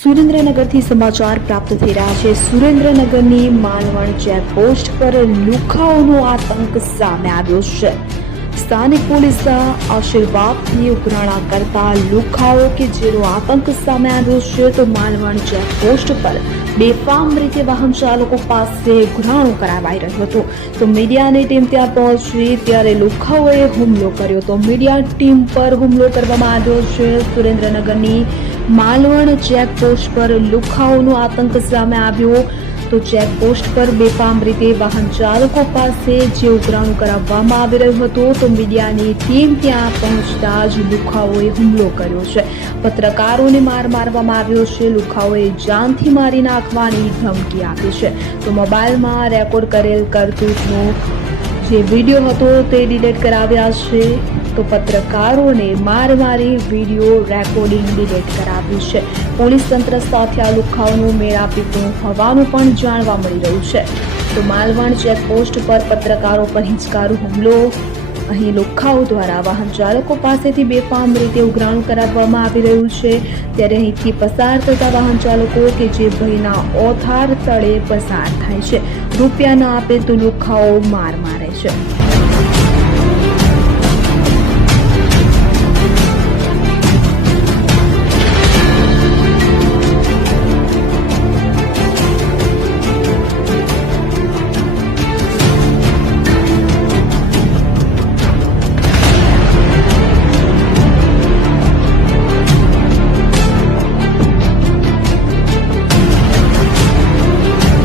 સુરેન્દ્રનગરથી સમાચાર પ્રાપ્ત થઈ રહ્યા છે। સુરેન્દ્રનગરની માલવણ ચેકપોસ્ટ પર લુખાઓનો આતંક સામે આવ્યો છે। સ્થાનિક પોલીસના આશીર્વાદથી ઉઘરાણા કરતા લુખાઓ કે જેનો આતંક સામે આવ્યો છે તો માલવણ ચેકપોસ્ટ પર બેફામ રીતે વાહન ચાલકો પાસે ઉઘરાણું કરાવાઈ રહ્યું હતું। તો મીડિયાની ટીમ ત્યાં પહોંચી ત્યારે લુખાઓએ હુમલો કર્યો તો મીડિયા ટીમ પર હુમલો કરવામાં આવ્યો છે। સુરેન્દ્રનગરની માલવણ ચેકપોસ્ટ પર લુખાઓનો આતંક સામે આવ્યો તો ચેકપોસ્ટ પર બેફામ રીતે વાહન ચાલકો પાસે જે ઉઘરાણું કરાવવામાં આવી રહ્યું હતું તો મીડિયાની ટીમ ત્યાં પહોંચતા જ લુખાઓએ હુમલો કર્યો છે। પત્રકારોને માર મારવામાં આવ્યો છે। લુખાઓએ જાનથી મારી નાખવાની ધમકી આપી છે। તો મોબાઈલમાં રેકોર્ડ કરેલ કરતૂતનો જે વિડીયો હતો તે ડિલીટ કરાવ્યા છે। તો પત્રકારોને મારી વિડીયો રેકોર્ડિંગ ડિલીટ કરાવ્યું છે। પોલીસ તંત્ર સાથે આ લુખાઓનું મેળાપીટું હોવાનું પણ જાણવા મળી રહ્યું છે। તો માલવણ ચેકપોસ્ટ પર પત્રકારો પર હિંસકારો હુમલો। અહીં લુખાઓ દ્વારા વાહન ચાલકો પાસેથી બેફામ રીતે ઉઘરાણું કરાવવામાં આવી રહ્યું છે। ત્યારે અહીંથી પસાર થતા વાહન ચાલકો કે જે ભયના ઓથાર તળે પસાર થાય છે। રૂપિયા ન આપે તો લુખાઓ માર મારે છે।